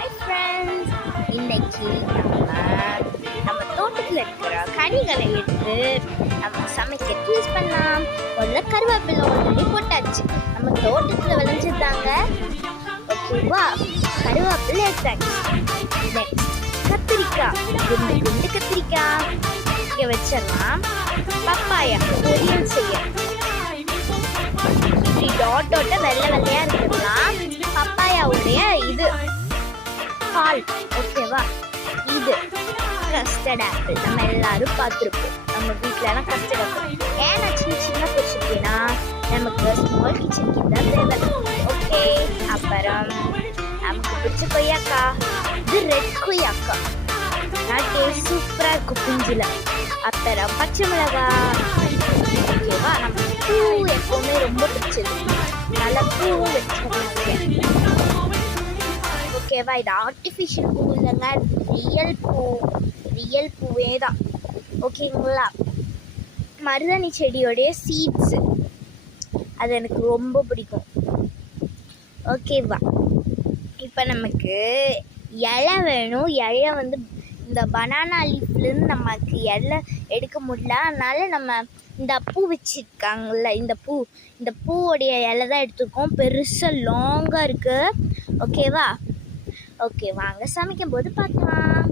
Hi friends, இன்னைக்கு நம்ம தோட்டத்தில் இருக்கிற கனிகளை எடுத்து நம்ம சமைக்க யூஸ் பண்ணலாம். முதல்ல கருவேப்பிலை ஆல்ரெடி போட்டாச்சு, நம்ம தோட்டத்தில் விளைஞ்சதாங்க. ஓகேவா, கருவேப்பிலை எடுத்தாச்சு. நெக்ஸ்ட் கத்திரிக்காய், குண்டு குண்டு கத்திரிக்காய் இங்கே வச்சிடலாம். பப்பாயா பொரியல் செய்ய இப்படி டாட் டாட்டா வெள்ளை வெள்ளையா இருக்கலாம். பப்பாயாவுடைய இது பால், ஓகேவா. இது கஸ்டர்ட் ஆப்பிள், நம்ம எல்லாரும் பார்த்துருப்போம். நம்ம வீட்டிலலாம் கஸ்டர்ட் ஆப்பிள் ஏன்னா சின்ன சின்ன பிடிச்சிருக்கேன்னா நமக்கு ஸ்மால் கிச்சனுக்கு தான் தேவை. ஓகே, அப்புறம் நமக்கு பிடிச்ச கொய்யாக்கா, இது ரெட் கொய்யாக்கா, நாட்டே சூப்பராக இருக்கும் பிஞ்சில். அப்புறம் பச்சை மிளகா, ஓகேவா. நம்ம பூ எப்போவுமே ரொம்ப பிடிச்சது, நல்லா பூ வச்சிருக்காங்க. ஓகேவா, இது ஆர்டிஃபிஷியல் பூ இல்லைங்க, ரியல் பூவே தான். ஓகேங்களா. மருதாணி செடியோடைய சீட்ஸு அது எனக்கு ரொம்ப பிடிக்கும். ஓகேவா, இப்போ நமக்கு இலை வேணும். இலையை வந்து இந்த பனானா லீஃப்லேருந்து நமக்கு இலை எடுக்க முடியல, அதனால நம்ம இந்த பூ வச்சுருக்காங்கல்ல, இந்த பூவோடைய இலை தான் எடுத்துருக்கோம். பெருசாக லாங்காக இருக்குது. ஓகேவா. ஓகே, வாங்க சமைக்கும் போது பார்க்கலாம்.